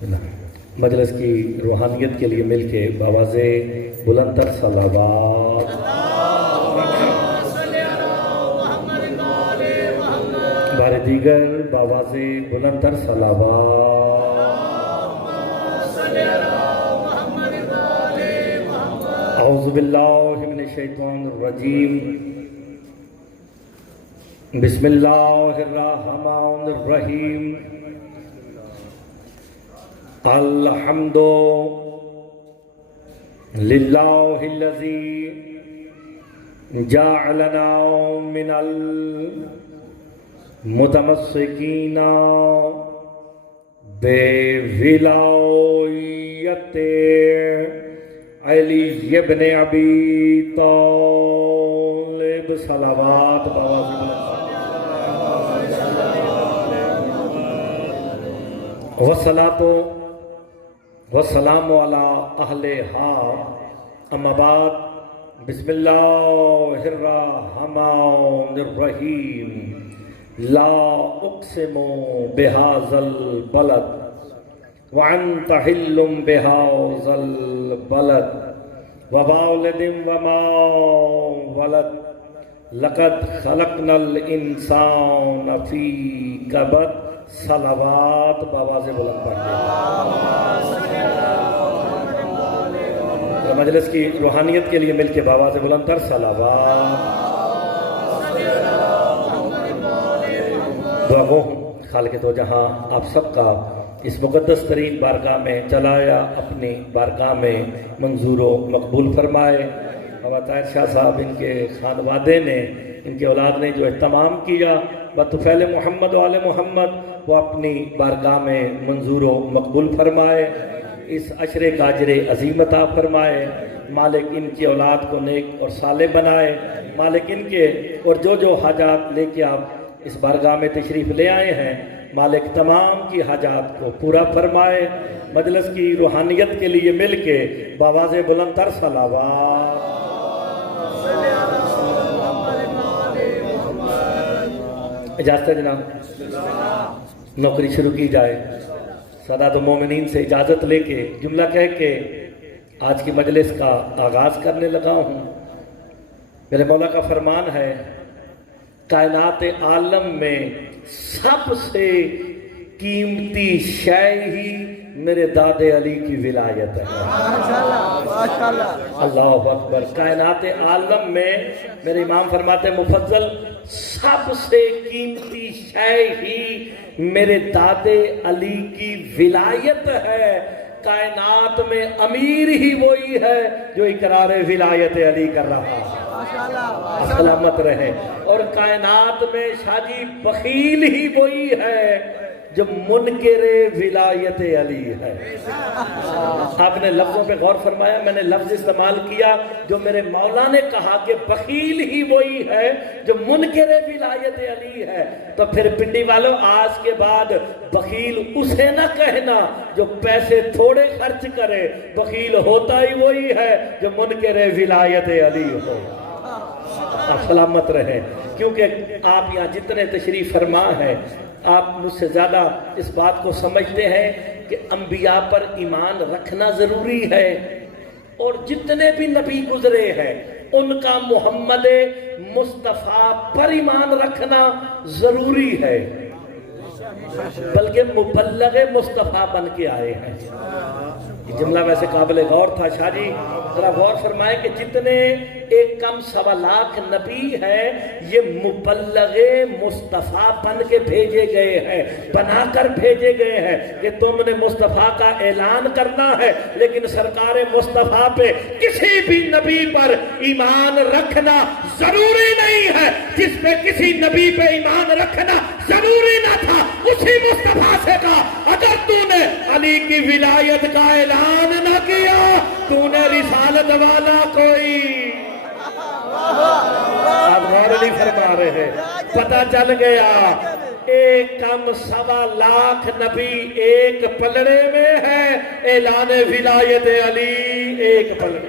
مجلس کی روحانیت کے لیے مل کے بآواز بلند تر صلوات، بار دیگر بآواز بلند تر صلوات۔ اعوذ باللہ من الشیطان الرجیم، بسم اللہ الرحمن الرحیم۔ الحمد للہ الذی جعلنا من المتمسکین بولایت علی ابن ابی طالب۔ صلوات والصلاۃ والسلام علی اہلہا، اما بعد، بسم اللہ الرحمن الرحیم۔ لا اقسم بہذا البلد وانت حل بہذا البلد ووالد وما ولد لقد خلقنا الانسان فی کبد۔ صلوات بآواز بلند پڑھتے ہیں۔ مجلس کی روحانیت کے لیے مل کے بآواز بلند تر صلوات۔ دعا گو ہوں خالق دو جہاں آپ سب کا اس مقدس ترین بارگاہ میں چلایا اپنی بارگاہ میں منظور و مقبول فرمائے۔ بابا طاہر شاہ صاحب، ان کے خانوادے نے، ان کے اولاد نے جو اہتمام کیا بطفیل محمد و آل محمد، وہ اپنی بارگاہ میں منظور و مقبول فرمائے۔ اس عشر کاجر عظیم عطا فرمائے۔ مالک ان کی اولاد کو نیک اور صالح بنائے۔ مالک ان کے اور جو جو حاجات لے کے آپ اس بارگاہ میں تشریف لے آئے ہیں، مالک تمام کی حاجات کو پورا فرمائے۔ مجلس کی روحانیت کے لیے مل کے بآواز بلند تر صلوات۔ اجازت ہے جناب، نوکری شروع کی جائے۔ سادات المومنین سے اجازت لے کے جملہ کہہ کے آج کی مجلس کا آغاز کرنے لگا ہوں۔ میرے مولا کا فرمان ہے، کائنات عالم میں سب سے قیمتی شے ہی میرے داد علی کی ولایت ہے۔ اللہ اکبر۔ کائنات عالم میں میرے امام فرماتے ہیں مفضل، سب سے قیمتی شے ہی میرے داد علی کی ولایت ہے۔ کائنات میں امیر ہی وہی ہے جو اقرار ولایت علی کر رہا ہے، سلامت رہے۔ اور کائنات میں شاہ جی بخیل ہی وہی ہے جو منکر ولایت علی ہے۔ آپ نے لفظوں پہ غور فرمایا، میں نے لفظ استعمال کیا جو میرے مولا نے کہا کہ بخیل ہی وہی ہے جو منکر ولایت علی ہے۔ تو پھر پنڈی والوں، آج کے بعد بخیل اسے نہ کہنا جو پیسے تھوڑے خرچ کرے، بخیل ہوتا ہی وہی ہے جو منکر ولایت علی ہو۔ آپ سلامت رہیں، کیونکہ آپ یہاں جتنے تشریف فرما ہیں، آپ مجھ سے زیادہ اس بات کو سمجھتے ہیں کہ انبیاء پر ایمان رکھنا ضروری ہے، اور جتنے بھی نبی گزرے ہیں ان کا محمد مصطفیٰ پر ایمان رکھنا ضروری ہے، بلکہ مبلغ مصطفیٰ بن کے آئے ہیں۔ یہ جملہ ویسے قابل غور تھا شاہ جی، ذرا غور فرمائیں کہ جتنے 1.25 نبی ہیں یہ مبلغ مصطفیٰ بن کے بھیجے گئے ہیں، بنا کر بھیجے گئے ہیں کہ تم نے مصطفیٰ کا اعلان کرنا ہے، لیکن سرکار مصطفیٰ پہ کسی بھی نبی پر ایمان رکھنا ضروری نہیں ہے۔ جس پہ کسی نبی پہ ایمان رکھنا ضروری نہ تھا، اسی مصطفیٰ سے کہا اگر تو نے علی کی ولایت کا اعلان نہ کیا تو نے رسالت والا کوئی۔ آپ غور نہیں فرما رہے ہیں، پتہ چل گیا 1.25 نبی ایک پلڑے میں ہے، اعلان ولایت علی ایک پلڑے۔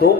2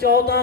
14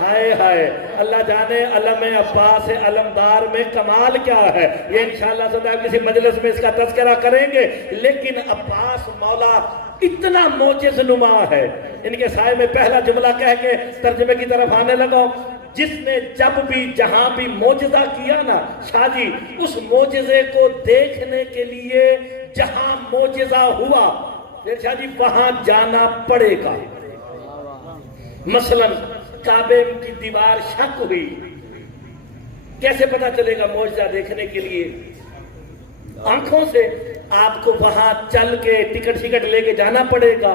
ہائے ہائے اللہ جانے علم عباس علمدار میں کمال کیا ہے. یہ انشاءاللہ صدق کسی مجلس میں اس کا تذکرہ کریں گے. لیکن عباس مولا اتنا معجز نما ہے. ان کے سائے میں پہلا جملہ کہہ کے ترجمے کی طرف آنے لگا. جس نے جب بھی جہاں بھی معجزہ کیا نا شاہ جی، اس معجزے کو دیکھنے کے لیے جہاں معجزہ ہوا پھر شاہ جی وہاں جانا پڑے گا. مثلا کعبے کی دیوار شک ہوئی، کیسے پتا چلے گا معجزہ دیکھنے کے لیے؟ آنکھوں سے آپ کو وہاں چل کے ٹکٹ لے کے جانا پڑے گا.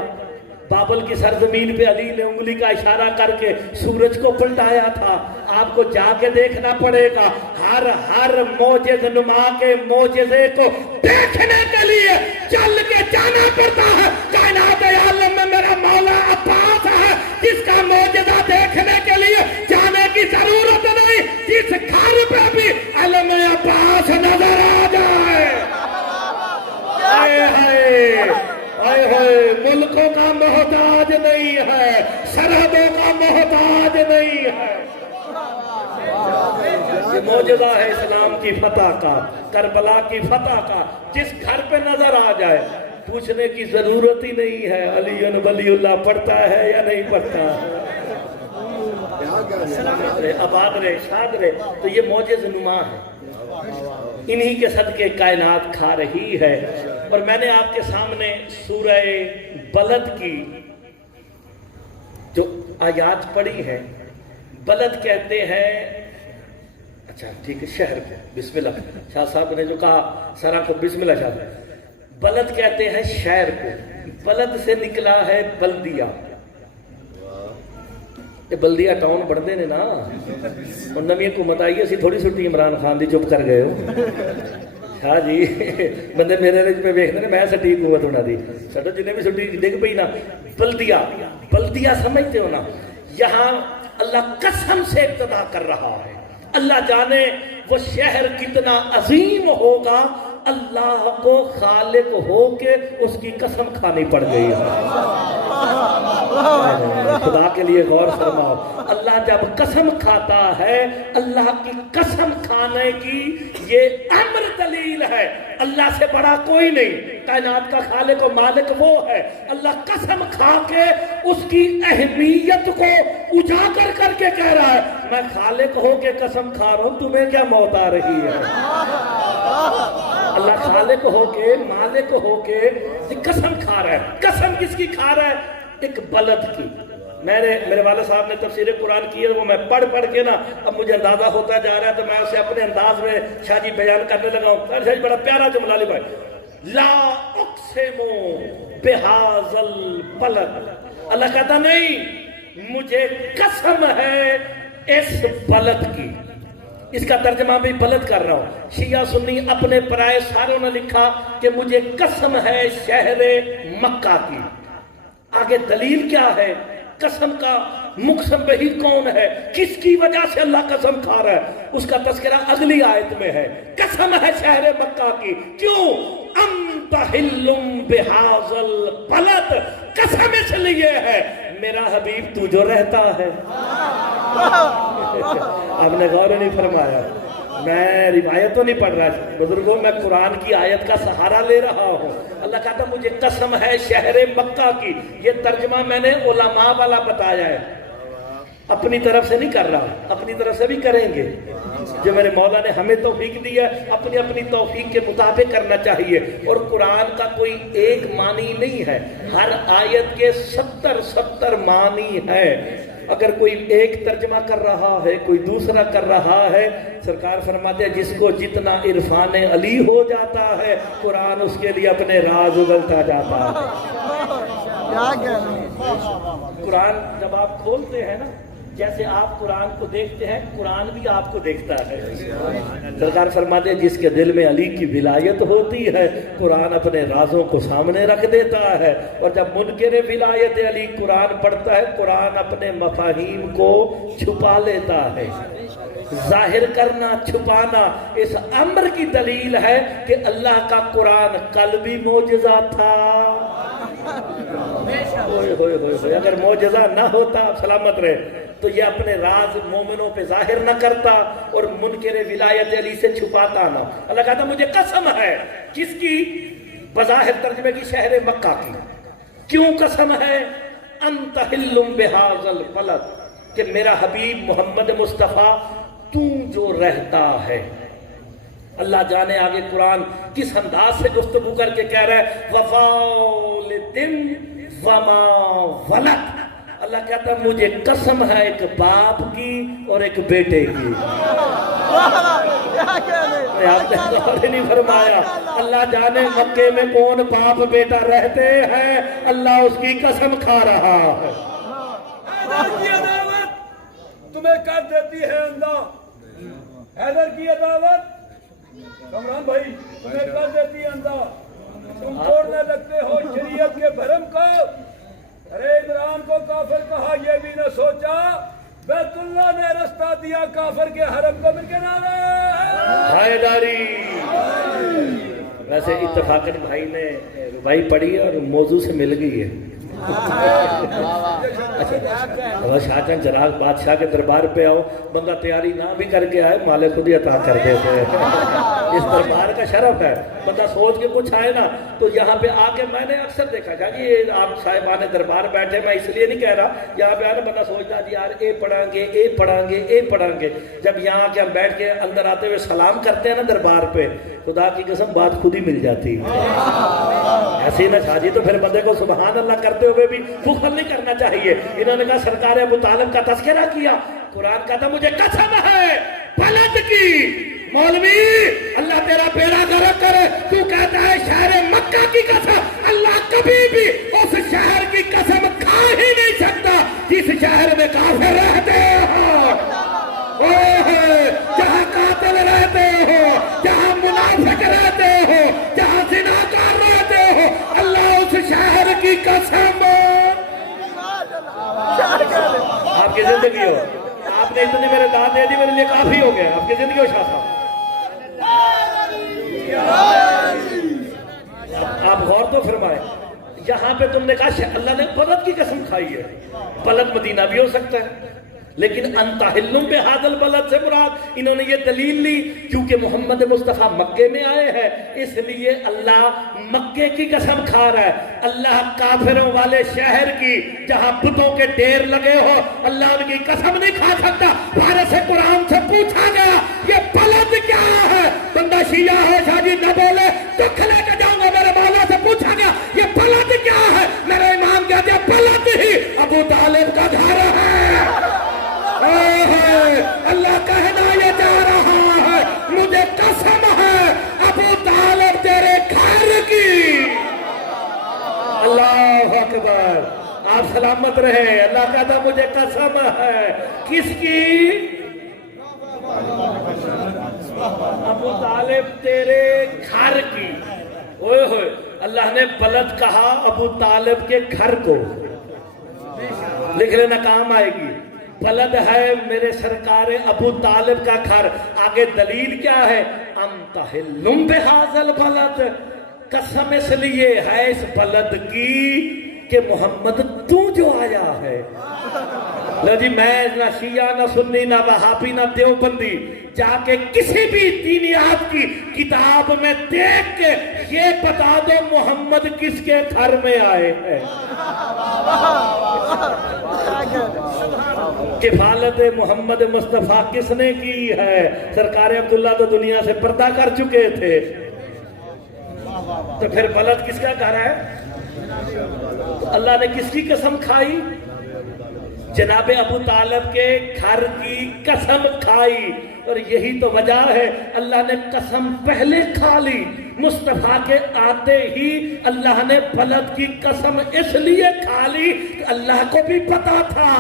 بابل کی سرزمین پہ علی نے انگلی کا اشارہ کر کے سورج کو پلٹایا تھا، آپ کو جا کے دیکھنا پڑے گا. ہر معجز نما کے معجزے کو دیکھنے کے لیے چل کے جانا پڑتا ہے. کائنات عالم میں میرا مولا عباس ہے جس کا معجزہ دیکھنے کے لیے جانے کی ضرورت نہیں. جس گھر پہ بھی علم عباس نظر آ جائے، ملکوں کا محتاج نہیں ہے، سرحدوں کا محتاج نہیں ہے. یہ معجزہ ہے اسلام کی فتح کا، کربلا کی فتح کا. جس گھر پہ نظر آ جائے پوچھنے کی ضرورت ہی نہیں ہے علی ولی اللہ پڑھتا ہے یا نہیں پڑھتا. آباد رہے، شاد رہے. تو یہ معجز نما ہے، انہی کے صدقے کائنات کھا رہی ہے. اور میں نے آپ کے سامنے سورہ بلد کی جو آیات پڑھی ہیں. بلد کہتے ہیں، اچھا ٹھیک ہے، شہر کو بسم اللہ. شاہ صاحب نے جو کہا سارا کو بسم اللہ. شاہ بلد کہتے ہیں شہر کو. بلد سے نکلا ہے بلدیہ. یہ بلدیہ ٹاؤن بڑھتے نے نا. اور نمی حکومت آئی اسی تھوڑی چھٹی عمران خان دی چپ کر گئے ہو. ہاں جی بندے میرے رج پہ ویکھتے نے میں سٹی حکومت ہونا دی. سٹو جنہیں بھی چھٹی ڈگ پئی نا. بلدیہ سمجھتے ہو نا. یہاں اللہ قسم سے ابتدا کر رہا ہے. اللہ جانے وہ شہر کتنا عظیم ہوگا. اللہ کو خالق ہو کے اس کی قسم کھانی پڑ گئی ہے. خدا کے لیے غور فرماؤ. اللہ جب قسم کھاتا ہے، اللہ کی قسم کھانے کی یہ امر دلیل ہے. اللہ سے بڑا کوئی نہیں. کائنات کا خالق و مالک وہ ہے. اللہ قسم کھا کے اس کی اہمیت کو اجاگر کر کے کہہ رہا ہے میں خالق ہو کے قسم کھا رہا ہوں، تمہیں کیا موت آ رہی ہے. اللہ خالق ہو کے مالک ہو کے قسم کھا رہا ہے. قسم کس کی کھا رہا ہے؟ ایک بلد کی. میرے والد صاحب نے تفسیر قرآن کی ہے، وہ میں پڑھ کے نا اب مجھے اندازہ ہوتا جا رہا ہے تو میں اسے اپنے انداز میں شاہ جی بیان کرنے لگا ہوں. شاہ جی بڑا پیارا جملہ لے بھائی. لا اقسم بہذا البلد. اللہ کہتا نہیں مجھے قسم ہے اس بلد کی. اس کا ترجمہ بھی بلد کر رہا ہوں. شیعہ سنی اپنے پرائے ساروں نے لکھا کہ مجھے قسم ہے شہر مکہ کی. آگے دلیل کیا ہے؟ قسم کا مقسم بہی کون ہے؟ کس کی وجہ سے اللہ قسم کھا رہا ہے؟ اس کا تذکرہ اگلی آیت میں ہے. قسم ہے شہر مکہ کی. کیوں؟ انت حل بہذا البلد. قسم اس لیے ہے میرا حبیب تو جو رہتا ہے. آپ نے غور نہیں فرمایا. میں روایت تو نہیں پڑھ رہا بزرگوں، میں قرآن کی آیت کا سہارا لے رہا ہوں. اللہ کہتا مجھے قسم ہے شہر مکہ کی. یہ ترجمہ میں نے علماء والا بتایا ہے، اپنی طرف سے نہیں کر رہا. اپنی طرف سے بھی کریں گے جو میرے مولا نے ہمیں توفیق دی ہے، اپنی اپنی توفیق کے مطابق کرنا چاہیے. اور قرآن کا کوئی ایک معنی نہیں ہے، ہر آیت کے 70 معنی ہے. اگر کوئی ایک ترجمہ کر رہا ہے کوئی دوسرا کر رہا ہے، سرکار فرماتے ہیں جس کو جتنا عرفان علی ہو جاتا ہے قرآن اس کے لیے اپنے راز اگلتا جاتا ہے. قرآن جب آپ کھولتے ہیں نا، جیسے آپ قرآن کو دیکھتے ہیں قرآن بھی آپ کو دیکھتا ہے. سرکار فرماتے ہیں جس کے دل میں علی کی ولایت ہوتی ہے قرآن اپنے رازوں کو سامنے رکھ دیتا ہے. اور جب منکر ولایت علی قرآن پڑھتا ہے قرآن اپنے مفاہیم کو چھپا لیتا ہے. ظاہر کرنا چھپانا اس امر کی دلیل ہے کہ اللہ کا قرآن کل بھی معجزہ تھا. اگر معجزہ نہ ہوتا سلامت رہے تو یہ اپنے راز مومنوں پہ ظاہر نہ کرتا اور منکر ولایت علی سے چھپاتا نہ. اللہ کہتا مجھے قسم ہے. کس کی؟ بظاہر ترجمے کی شہر مکہ کی. کیوں قسم ہے؟ انت حل بہذا البلد، کہ میرا حبیب محمد مصطفیٰ تو جو رہتا ہے. اللہ جانے آگے قرآن کس انداز سے گفتگو کر کے کہہ رہا ہے وَوَالِدٍ وَمَا وَلَدَ. اللہ کہتا ہے مجھے قسم ہے ایک باپ کی اور ایک بیٹے کی. آپ نے غور نہیں فرمایا. اللہ جانے مکے میں کون باپ بیٹا رہتے ہیں، اللہ اس کی قسم کھا رہا ہے. حیدر کی عداوت تمہیں کر دیتی ہے اندھا. حیدر کی عداوت کمران بھائی تمہیں کر دیتی ہے اندھا. تم توڑنے لگتے ہو شریعت کے بھرم کو. ارے عمران کو کافر کہا، یہ بھی نہ سوچا بیت اللہ نے رستہ دیا کافر کے حرم کو. مل کے نعرہ حیدری. ویسے اتفاقاً بھائی نے بھائی پڑھی ہے اور موضوع سے مل گئی ہے. اچھا شاہ چند چراغ بادشاہ کے دربار پہ آؤ، بندہ تیاری نہ بھی کر کے آئے مالک خود ہی عطا کر دیتے ہیں. اس دربار کا شرف ہے. بندہ سوچ کے کچھ آئے نا تو یہاں پہ آ کے میں نے اکثر دیکھا جی یہ آپ صاحبان دربار بیٹھے، میں اس لیے نہیں کہہ رہا، یہاں پہ آنا بندہ سوچتا جی یار اے پڑھیں گے اے پڑھیں گے اے پڑھیں گے. جب یہاں کے ہم بیٹھ کے اندر آتے ہوئے سلام کرتے ہیں نا دربار پہ، خدا کی قسم بات خود ہی مل جاتی ایسے ہی نا شاہ جی. تو پھر بندے کو سبحان اللہ کرتے ہوئے بھی بخل نہیں کرنا چاہیے. انہوں نے کہا سرکار ابو طالب کا تذکرہ کیا. قرآن کہتا مجھے قسم ہے بلد کی. مولوی اللہ تیرا بیڑا غرق کرے، تو کہتا ہے شہر مکہ کی قسم. اللہ کبھی بھی اس شہر کی قسم کھا ہی نہیں سکتا جس شہر میں کافر رہتے ہو، جہاں قاتل رہتے ہو، جہاں منافق رہتے ہو، جہاں زناکار رہتے ہو. اللہ اس شہر کی قسم. آپ کی زندگی ہو، آپ نے اتنی میرے داد دے دی، میرے لیے کافی ہو گیا. آپ کی زندگی ہو شاہ صاحب. آپ غور تو فرمائے، یہاں پہ تم نے کہا اللہ نے بلد کی قسم کھائی ہے. بلد مدینہ بھی ہو سکتا ہے، لیکن انت حل بہذا البلد سے مراد انہوں نے یہ دلیل لی کیونکہ محمد مصطفیٰ مکے میں آئے ہیں، اس لیے اللہ مکے کی قسم کھا رہا ہے. اللہ کافروں والے شہر کی جہاں بتوں کے ڈیر لگے ہو اللہ ان کی قسم نہیں کھا سکتا. فارس قرآن سے پوچھا گیا یہ بلد کیا ہے؟ بندہ شیعہ ہے شاہ جی نہ بولے دکھ لے کے جاؤں گا. میرے مولا سے پوچھا گیا یہ بلد کیا ہے؟ میرے امام کہتے ہیں بلد ہی ابو طالب کا گھر ہے. اللہ کہنا یہ جا رہا ہے مجھے قسم ہے ابو طالب تیرے گھر کی. اللہ اکبر. آپ سلامت رہے. اللہ کہتا مجھے قسم ہے. کس کی؟ ابو طالب تیرے گھر کی. اوئے ہوئے اللہ نے بلد کہا ابو طالب کے گھر کو. لکھ لینا کام آئے گی. بلد ہے میرے سرکار ابو طالب کا گھر. آگے دلیل کیا ہے؟ انت حل بہذا البلد. قسم اس لیے ہے اس بلد کی کہ محمد تو جو آیا ہے. لو جی میں نہ شیعہ نہ سنی نہ وہابی نہ دیوبندی، جا کے کسی بھی دینیات کی کتاب میں دیکھ کے یہ بتا دو محمد کس کے گھر میں آئے ہیں. کفالت محمد مصطفیٰ کس نے کی ہے؟ سرکار عبداللہ تو دنیا سے پردہ کر چکے تھے. تو پھر بلد کس کا گھر ہے؟ اللہ نے کس کی قسم کھائی؟ جناب ابو طالب کے گھر کی قسم کھائی. اور یہی تو وجہ ہے اللہ نے قسم پہلے کھا لی. مصطفیٰ کے آتے ہی اللہ نے بلد کی قسم اس لیے کھا لی کہ اللہ کو بھی پتا تھا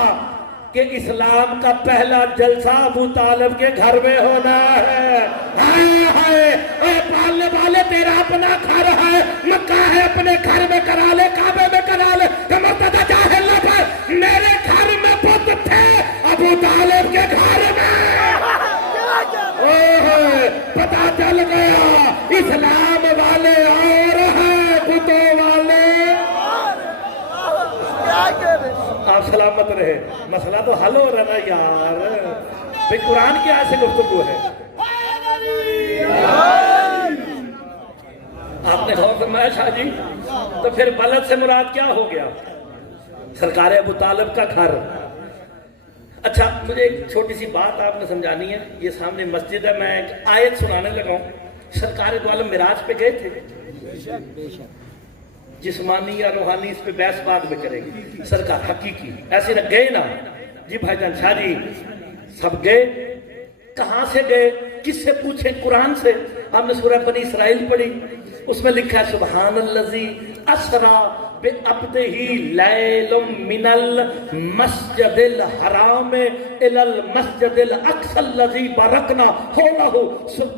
کہ اسلام کا پہلا جلسہ ابو طالب کے گھر میں ہونا ہے. ہائے ہائے اے پالنے والے تیرا اپنا گھر ہے، مکہ ہے، اپنے گھر میں کرا لے، کعبے میں کرا لے. مرتضی جاہل نہ پر میرے گھر میں بت تھے ابو طالب کے گھر میں. پتا چل گیا اسلام والے اور ہیں بتوں والے. آپ سلامت رہے. مسئلہ تو حل ہو رہا نا یار. بھئی قرآن کی آیت سے گفتگو ہے. آپ نے غور فرمایا شاہ جی؟ تو پھر بلد سے مراد کیا ہو گیا؟ سرکار ابو طالب کا گھر. اچھا مجھے ایک چھوٹی سی بات آپ نے سمجھانی ہے. یہ سامنے مسجد ہے, میں ایک آیت سنانے لگا ہوں. سرکار دو عالم معراج پہ گئے تھے. جسمانی یا روحانی اس پہ بحث بعد میں کریں گے. سرکار حقیقی ایسے نہ گئے نا جی بھائی جان شاہ جی سب گئے. کہاں سے گئے؟ کس سے پوچھیں؟ قرآن سے. ہم نے سورہ بنی اسرائیل پڑھی, اس میں لکھا ہے سبحان الذی اسرا بعبدہ لیل من المسجد الحرام الی المسجد الاقصی الذی بارکنا حولہ.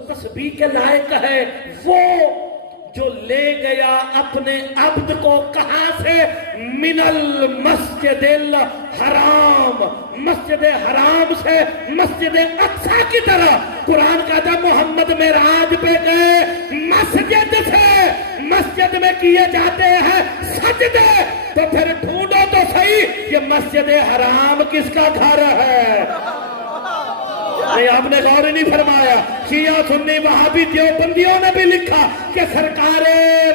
تسبیح کے لائق ہے وہ جو لے گیا اپنے عبد کو کہاں سے؟ من المسجد الحرام, مسجد حرام سے مسجد اقصی کی طرح. قرآن کہتا ہے محمد معراج پہ گئے مسجد سے. مسجد میں کیے جاتے ہیں سجدے. تو پھر ڈھونڈو تو صحیح یہ مسجد حرام کس کا گھر ہے؟ نہیں آپ نے غور نہیں فرمایا. شیعہ سنی وہابی دیوبندیوں نے بھی لکھا کہ سرکار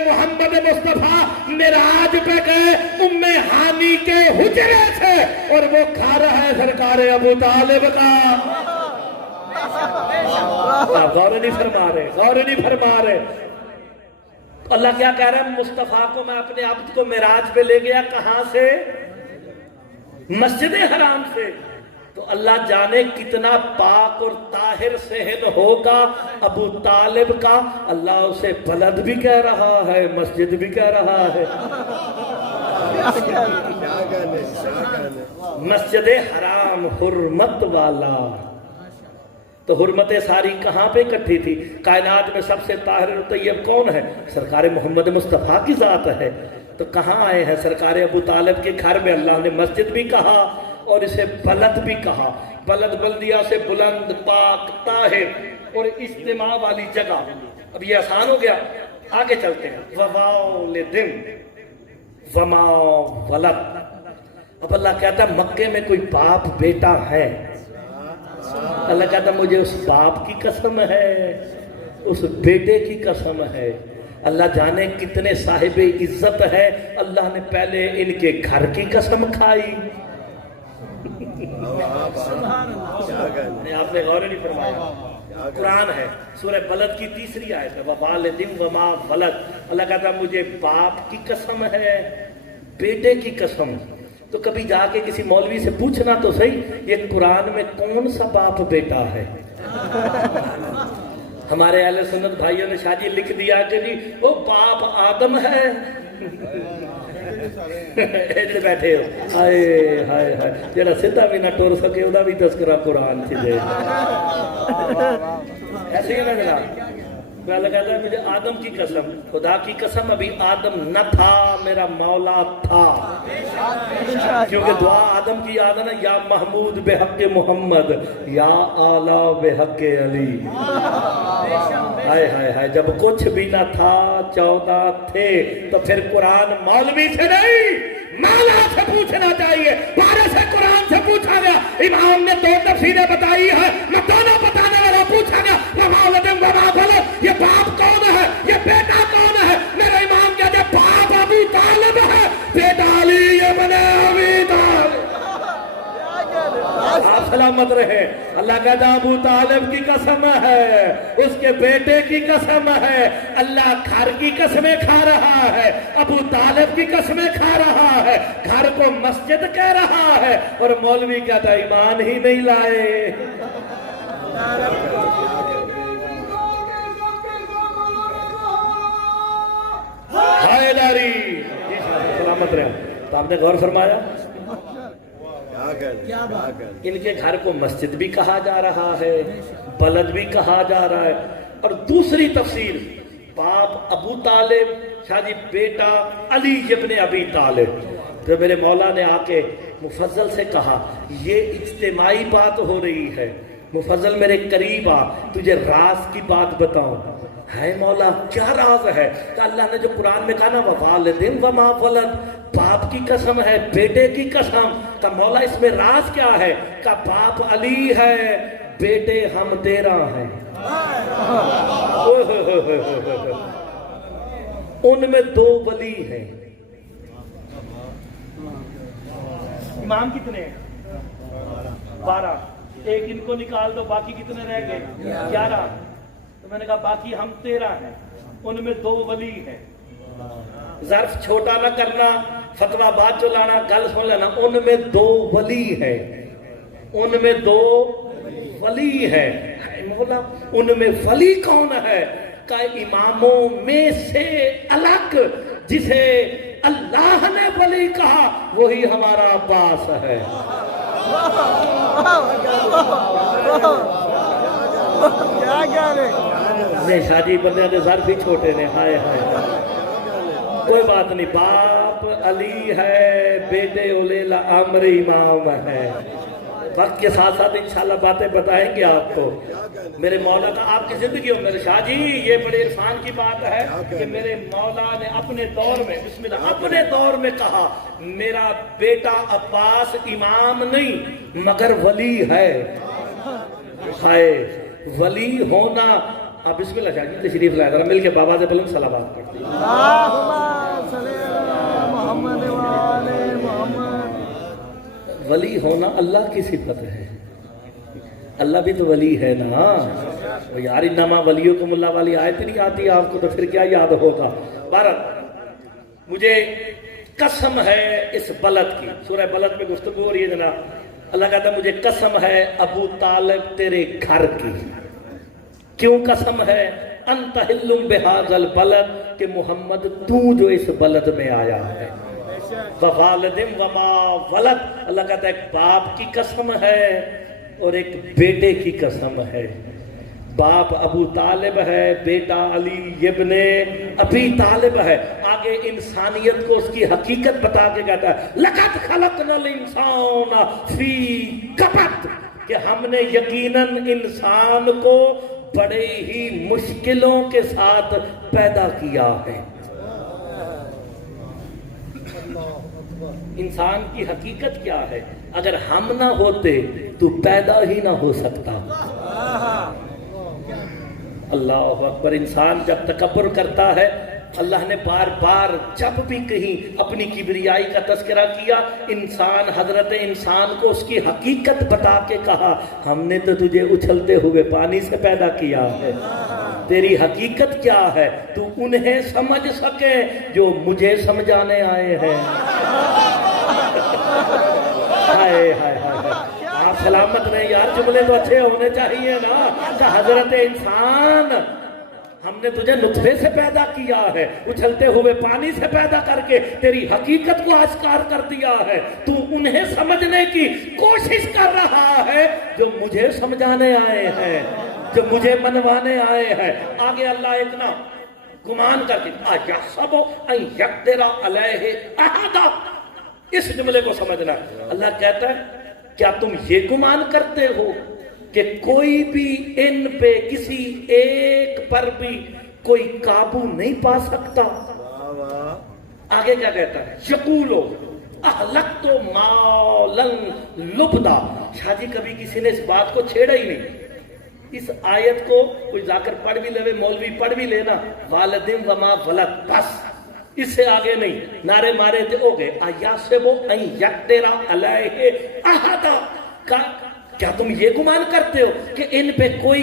محمد مصطفیٰ معراج پہ گئے ام ہانی کے حجرے سے, اور وہ گھر ہے سرکار ابو طالب کا. آپ غور نہیں فرما رہے, غور نہیں فرما رہے. اللہ کیا کہہ رہا ہے؟ مصطفیٰ کو میں اپنے عبد کو معراج پہ لے گیا. کہاں سے؟ مسجد حرام سے. تو اللہ جانے کتنا پاک اور طاہر صحن ہوگا ابو طالب کا. اللہ اسے بلد بھی کہہ رہا ہے, مسجد بھی کہہ رہا ہے. مسجد حرام حرمت والا. تو حرمتیں ساری کہاں پہ اکٹھی تھی؟ کائنات میں سب سے طاہر اور طیب کون ہے؟ سرکار محمد مصطفیٰ کی ذات ہے. تو کہاں آئے ہیں؟ سرکار ابو طالب کے گھر میں. اللہ نے مسجد بھی کہا اور اسے بلد بھی کہا. بلد بلدیا سے بلند, پاک, طاہر اور اجتماع والی جگہ. اب یہ آسان ہو گیا, آگے چلتے ہیں. ووالدن وما ولد. اب اللہ کہتا ہے مکے میں کوئی باپ بیٹا ہے. اللہ کہتا ہے مجھے اس باپ کی قسم ہے, اس بیٹے کی قسم ہے. اللہ جانے کتنے صاحب عزت ہے. اللہ نے پہلے ان کے گھر کی قسم کھائی. آپ نے غور نہیں فرمایا. قرآن ہے, سورہ بلد کی 3 آیت ہے. ووالدن وما ولد. اللہ کہتا ہے مجھے باپ کی قسم ہے, بیٹے کی قسم. تو کبھی جا کے کسی مولوی سے پوچھنا تو صحیح یہ قرآن میں کون سا باپ بیٹا ہے. ہمارے اہل سنت بھائیوں نے شاہ جی لکھ دیا کہ جی وہ باپ آدم ہے. بیٹھے ہو ہائے ہائے ہائے, جڑا سیدھا بھی نہ ٹور سکے وہ بھی تذکرہ قرآن سے دے. ایسے ہی نا جناب. اللہ کہتا ہے مجھے آدم کی قسم, خدا کی قسم ابھی آدم نہ تھا, میرا مولا تھا. کیونکہ دعا آدم کی یاد ہے نا, یا محمود بحق محمد یا اعلیٰ بحق علی. ہائے ہائے ہائے, جب کچھ بھی نہ تھا 14 تھے. تو پھر قرآن مولوی سے نہیں مولا سے پوچھنا چاہیے. پارے سے قرآن سے پوچھا گیا. امام نے 2 تفسیریں بتائی ہے, میں دونوں بتانے والا. پوچھا گیا ووالدن وما ولد, یہ باپ کون ہے, یہ بیٹا کون ہے؟ میرا امام کہتے ہیں باپ ابو طالب ہے, بیٹا علی ابن ابی طالب. آپ سلامت رہے. اللہ کہتا ہے ابو طالب کی قسم ہے, اس کے بیٹے کی قسم ہے. اللہ گھر کی قسمیں کھا رہا ہے, ابو طالب کی قسمیں کھا رہا ہے, گھر کو مسجد کہہ رہا ہے. اور مولوی کہتا ہے ایمان ہی نہیں لائے. حیدری سلامت رہے. تو آپ نے غور فرمایا ان کے گھر کو مسجد بھی کہا جا رہا ہے, بلد بھی کہا جا رہا ہے. اور دوسری تفسیر باپ ابو طالب, شاہ جی بیٹا علی ابن ابی طالب. تو میرے مولا نے آ کے مفضل سے کہا یہ اجتماعی بات ہو رہی ہے, مفضل میرے قریب آ، تجھے راز کی بات بتاؤں۔ ہے مولا کیا راز ہے؟ کہ اللہ نے جو قرآن میں کہا نا ووالدین وما ولد، باپ کی قسم ہے بیٹے کی قسم، کہ مولا اس میں راز کیا ہے؟ کہ باپ علی ہے، بیٹے ہم 13 ہیں۔ ان میں 2 ولی ہیں۔ امام کتنے ہیں؟ 12۔ ایک ان کو نکال دو، باقی کتنے رہ گئے؟ 11۔ تو میں نے کہا باقی ہم 13 ہیں، ان میں 2 ولی ہیں۔ ظرف چھوٹا نہ کرنا، فتویٰ بات جو لانا، گل سن لینا، ان میں 2 ولی ہیں، ان میں 2 ولی ہیں۔ مولا ان میں ولی کون ہے؟ کہ اماموں میں سے الگ جسے اللہ نے ولی کہا وہی ہمارا عباس ہے۔ نہیں شادی بندے نے ظرف ہی چھوٹے نے، ہائے ہائے کوئی بات نہیں، باپ علی ہے، بیٹے اولی الامر امام ہے۔ وقت کے ساتھ ساتھ انشاءاللہ باتیں بتائیں گے آپ کو۔ میرے مولا کا آپ کی زندگی ہو میرے شاہ جی، یہ بڑے عرفان کی بات ہے کہ میرے مولا نے اپنے دور میں، بسم اللہ، اپنے دور میں کہا میرا بیٹا عباس امام نہیں مگر ولی ہے۔ ہائے ولی ہونا، آپ بسم اللہ شاہ جی تشریف لائے، ذرا مل کے بابا سے بلند صلوات پڑھتے ہیں۔ ولی ہونا اللہ کی صفت ہے، اللہ بھی تو ولی ہے نا یار۔ انما ولیکم اللہ والی آیت نہیں آتی آپ کو تو پھر کیا یاد ہوگا؟ بہرحال مجھے قسم ہے اس بلد کی، سورہ بلد میں گفتگو ہو رہی ہے جناب۔ اللہ کہتا ہے مجھے قسم ہے ابو طالب تیرے گھر کی۔ کیوں قسم ہے؟ انت حل بہذا البلد، کہ محمد تو جو اس بلد میں آیا ہے۔ ووالد وما ولد، اللہ کہتا ہے ایک باپ کی قسم ہے اور ایک بیٹے کی قسم ہے۔ باپ ابو طالب ہے، بیٹا علی ابن ابی طالب ہے۔ آگے انسانیت کو اس کی حقیقت بتا کے کہتا ہے لقد خلقنا الانسان فی کبد، کہ ہم نے یقیناً انسان کو بڑے ہی مشکلوں کے ساتھ پیدا کیا ہے۔ انسان کی حقیقت کیا ہے؟ اگر ہم نہ ہوتے تو پیدا ہی نہ ہو سکتا۔ اللہ اکبر۔ انسان جب تکبر کرتا ہے، اللہ نے بار بار جب بھی کہیں اپنی کبریائی کا تذکرہ کیا، انسان حضرت انسان کو اس کی حقیقت بتا کے کہا ہم نے تو تجھے اچھلتے ہوئے پانی سے پیدا کیا ہے، تیری حقیقت کیا ہے تو انہیں سمجھ سکے جو مجھے سمجھانے آئے ہیں۔ ہائے ہائے ہائے، آپ سلامت رہیں یار، جملے تو اچھے ہونے چاہیے نا۔ کہ حضرت انسان ہم نے تجھے نطفے سے پیدا کیا ہے، اچھلتے ہوئے پانی سے پیدا کر کے تیری حقیقت کو آشکار کر دیا ہے، تو انہیں سمجھنے کی کوشش کر رہا ہے جو مجھے سمجھانے آئے ہیں، جو مجھے منوانے آئے ہیں۔ آگے اللہ اتنا گمان کر کے اَيَحْسَبُ أَن يَقْدِرَ عَلَيْهِ أَحَدٌ، اس جملے کو سمجھنا۔ اللہ کہتا ہے کیا تم یہ گمان کرتے ہو کہ کوئی بھی ان پہ کسی ایک پر بھی کوئی قابو نہیں پا سکتا؟ آگے کیا کہتا ہے؟ یقولو اہلکت مالا لبدا۔ شاہ جی کبھی کسی نے اس بات کو چھیڑا ہی نہیں۔ اس آیت کو کوئی ذاکر پڑھ بھی لے، مولوی پڑھ بھی لینا، والدین وما ولد، بس اس سے آگے نہیں، نعرے مارے تھے ہو گئے۔ ایاسبو ان یقدر علیہ احد، کیا تم یہ گمان کرتے ہو کہ ان پہ کوئی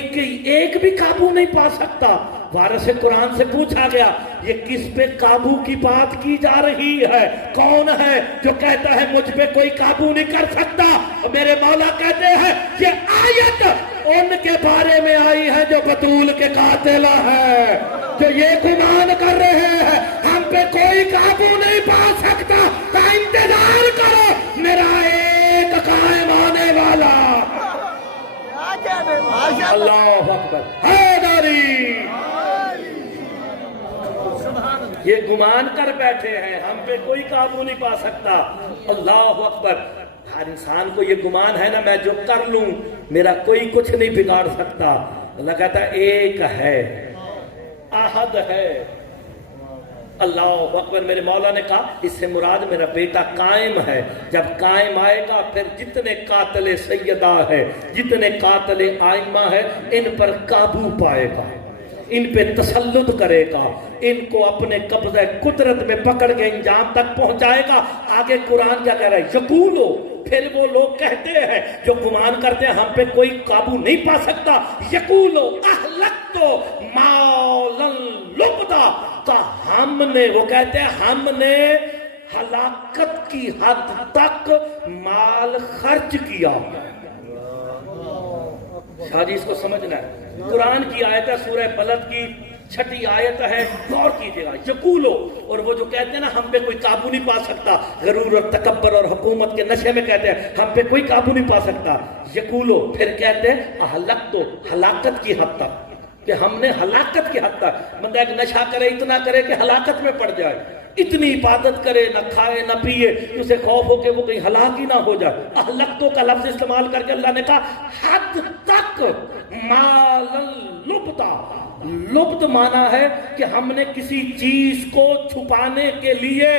ایک بھی قابو نہیں پا سکتا؟ وارث قرآن سے پوچھا گیا یہ کس پہ قابو کی بات کی جا رہی ہے؟ کون ہے جو کہتا ہے مجھ پہ کوئی قابو نہیں کر سکتا؟ میرے مولا کہتے ہیں یہ آیت ان کے بارے میں آئی ہے جو بطول کے قاتل ہے، جو یہ گمان کر رہے ہیں ہم پہ کوئی قابو نہیں پا سکتا، کا انتظار کرو میرا ایک قائم آنے والا۔ اللہ اکبر، حیدری۔ یہ گمان کر بیٹھے ہیں ہم پہ کوئی قابو نہیں پا سکتا۔ اللہ اکبر۔ ہر انسان کو یہ گمان ہے نا میں جو کر لوں میرا کوئی کچھ نہیں بگاڑ سکتا. اللہ کہتا ہے ایک ہے، احد ہے. اللہ اکبر. میرے مولا نے کہا اس سے مراد میرا بیٹا قائم ہے. جب قائم آئے گا پھر جتنے قاتل سیدہ ہے، جتنے قاتل آئمہ ہے، ان پر قابو پائے گا، ان پہ تسلط کرے گا، ان کو اپنے قبضہ قدرت میں پکڑ کے انجام تک پہنچائے گا. آگے قرآن کیا کہہ رہا ہے؟ یقولو. پھر وہ لوگ کہتے ہیں جو گمان کرتے ہیں ہم پہ کوئی قابو نہیں پا سکتا. یقولو اہلکتو مالا لبدا. تو ہم نے، وہ کہتے ہیں ہم نے ہلاکت کی حد تک مال خرچ کیا. شاہ جی اس کو سمجھنا ہے. قرآن کی آیت ہے سورہ بلد کی 6 آیت ہے، غور کیجیے گا. یقولو. اور وہ جو کہتے ہیں نا ہم پہ کوئی قابو نہیں پا سکتا، غرور اور تکبر اور حکومت کے نشے میں کہتے ہیں ہم پہ کوئی قابو نہیں پا سکتا. یقولو. پھر کہتے ہیں اہلکتو، ہلاکت کی حد تک، کہ ہم نے ہلاکت کی حد تک. بندہ ایک نشہ کرے، اتنا کرے کہ ہلاکت میں پڑ جائے، اتنی عبادت کرے، نہ کھائے نہ پیے، اسے خوف ہو کہ وہ کہیں ہلاک ہی نہ ہو جائے. اہلکتو کا لفظ استعمال کر کے اللہ نے کہا حد تک مال لبدا. لبد مانا ہے کہ ہم نے کسی چیز کو چھپانے کے لیے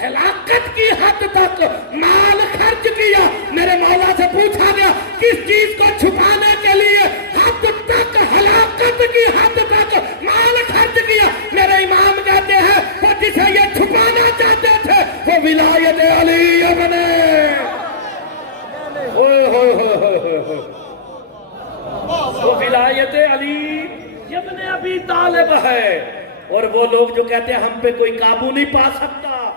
ہلاکت کی حد تک مال خرچ کیا. میرے مولا سے پوچھا گیا کس چیز کو چھپانے کے لیے حد تک، ہلاکت کی حد تک مال خرچ کیا. میرے امام کہتے ہیں وہ جسے یہ چھپانا چاہتے تھے وہ ولایت علی بنے. وہ ولایت علی ابن ابی طالب ہے. اور وہ لوگ جو کہتے ہیں ہم پہ کوئی قابو نہیں پا سکتا،